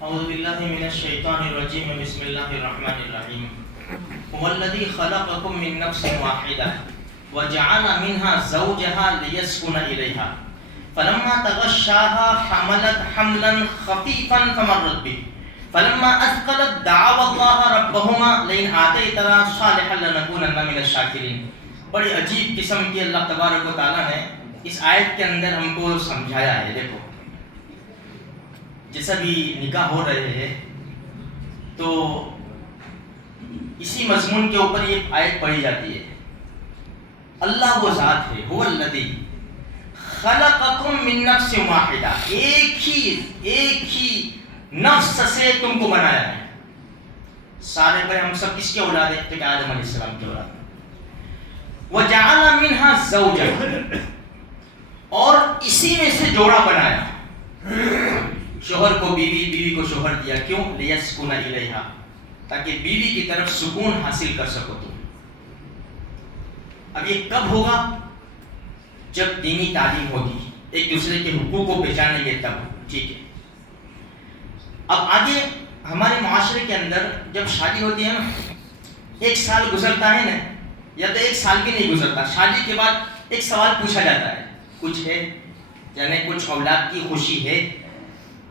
اعوذ باللہ من الشیطان الرجیم بسم اللہ الرحمن الرحیم هو الذی خلقکم من نفس واحدہ وجعل منها زوجها ليسكن إليها فلما تغشاها حملت حملا خفيفا فمرت به فلما أثقلت دعوا الله ربهما لئن آتيتنا صالحا لنكونن من الشاکرین۔ بڑی عجیب قسم کی اللہ تبارک و تعالیٰ نے اس آیت کے اندر ہم کو سمجھایا ہے۔ دیکھو جیسا بھی نکاح ہو رہے ہیں تو اسی مضمون کے اوپر یہ آیت پڑھی جاتی ہے۔ اللہ وہ ذات ہے، هو الذی خلقکم من نفس واحدہ، ایک ہی نفس سے تم کو بنایا ہے۔ سارے بھائی ہم سب کس کے اولاد ہیں؟ تو آدم علیہ السلام کے اولاد ہیں۔ وجعل منها زوجا، اور اسی میں سے جوڑا بنایا، شوہر کو بیوی، بیوی کو شوہر دیا۔ کیوں؟ لیسکن الیہا، تاکہ بیوی کی طرف سکون حاصل کر سکو تم۔ اب یہ کب ہوگا؟ جب دینی تعلیم ہوگی، ایک دوسرے کے حقوق کو پہچانیں گے تب، ٹھیک ہے۔ اب آگے ہمارے معاشرے کے اندر جب شادی ہوتی ہے نا، ایک سال گزرتا ہے نا، یا تو ایک سال بھی نہیں گزرتا، شادی کے بعد ایک سوال پوچھا جاتا ہے، کچھ ہے یعنی کچھ اولاد کی خوشی ہے؟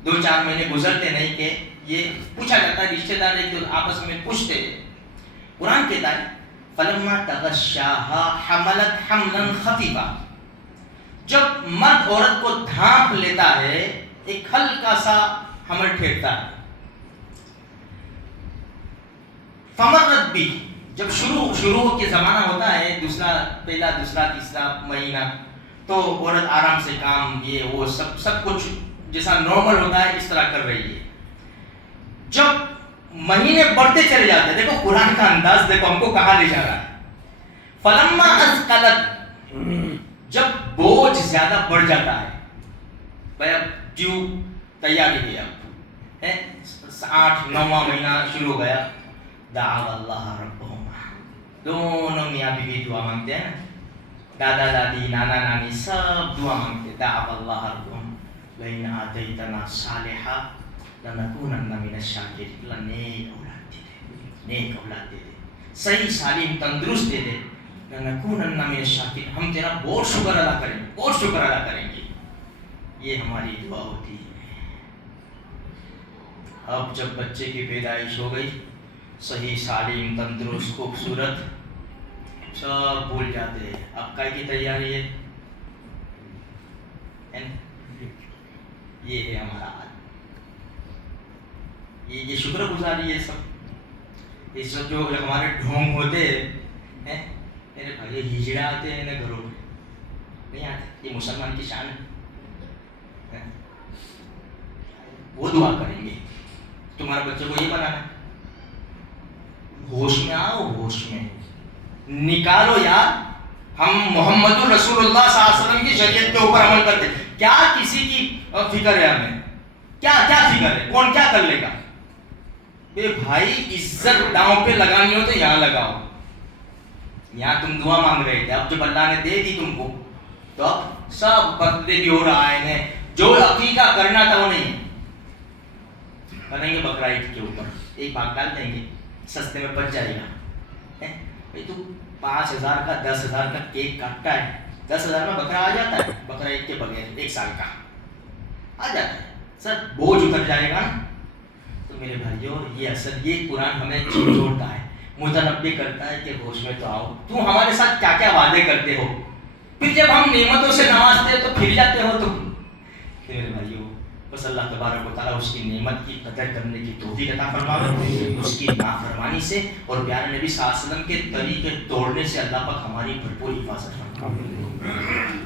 2-4 مہینے گزرتے نہیں کہ یہ پوچھا جاتا ہے، رشتہ دار ایک آپس میں پوچھتے ہیں۔ قرآن کہتا ہے فلما تغشاها حملت حملا خفیفا، جب مرد عورت کو ڈھانپ لیتا ہے ایک ہلکا سا حمل ٹھہرتا ہے۔ فمرت بھی، جب شروع کے زمانہ ہوتا ہے، پہلا دوسرا تیسرا مہینہ، تو عورت آرام سے کام یہ وہ سب کچھ جیسا نارمل ہوتا ہے اس طرح کر رہی ہے۔ جب مہینے بڑھتے چلے جاتے ہیں، دیکھو قرآن کا انداز دیکھو ہم کو کہاں لے جا رہا ہے۔ فلما اثقلت، جب بوجھ زیادہ بڑھ جاتا ہے، بھائی اب ڈیو تیاری ہے، اب 8-9واں مہینہ شروع ہو گیا، دعوا اللہ ربہما، دونوں میاں بیوی دعا مانگتے ہیں نا، دادا دادی نانا نانی سب دعا مانگتے، دعوا اللہ ربہما لئن آتیتنا صالحا لنکونن من الشاکرین، اللہ نیک اولاد دے دے، نیک اولاد دے دے، صحیح سالم تندرست دے دے، لنکونن من الشاکرین، ہم تیرا بہت شکر ادا کریں گے، بہت شکر ادا کریں گے۔ یہ ہماری دعا ہوتی ہے۔ اب جب بچے کی پیدائش ہو گئی، صحیح سالم تندرست خوبصورت، سب بھول جاتے ہیں، اب کائے کی تیاری ہے؟ یہ ہے ہمارا حال، یہ شکر گزاری ہے سب، یہ سب جو ہمارے ڈھونگ ہوتے ہیں، میرے بھائی ہجڑے آتے ہیں نا گھروں میں، نہیں آتے، یہ مسلمان کی شان ہے۔ وہ دعا کریں گے تمہارے بچے کو یہ بنانا، ہوش میں آؤ، ہوش میں نکالو یار، ہم محمد رسول اللہ صلی اللہ علیہ وسلم کی شریعت کے اوپر عمل کرتے، کیا کسی کی فکر ہے ہمیں؟ کیا فکر ہے؟ کون کیا کر لے گا؟ اے بھائی عزت داؤں پہ لگانی ہو تو یہاں لگاؤ، یہاں تم دعا مانگ رہے تھے، اب جب اللہ نے دے دی تم کو تو اب سب برتھڈے بھی ہو رہا ہے، جو عقیقہ کرنا تھا وہ نہیں کریں گے، بقرہ عید کے اوپر ایک بھاگ ڈال دیں گے، سستے میں بچ جائے گا۔ بھائی تو 5,000 کا 10,000 کا کیک کاٹتا ہے، 10,000 میں بکرا آ جاتا ہے، بکرا عید کے بغیر 1 سال کا آ جاتا ہے، سر بوجھ اتر جائے گا۔ تو میرے بھائیوں یہ اصل یہ قرآن ہمیں جھنجھوڑتا ہے، متنبہ کرتا ہے کہ ہوش میں تو آؤ، تم ہمارے ساتھ کیا کیا وعدے کرتے ہو، پھر جب ہم نعمتوں سے نوازتے تو پھر جاتے ہو تم۔ میرے بھائیوں بس اللہ تبارک و تعالیٰ اس کی نعمت کی قدر کرنے کی توفیق عطا فرمائے، اس کی نافرمانی سے اور پیارے نبی صلی اللہ علیہ وسلم کے طریقے توڑنے سے اللہ پاک ہماری بھرپور حفاظت فرمائے۔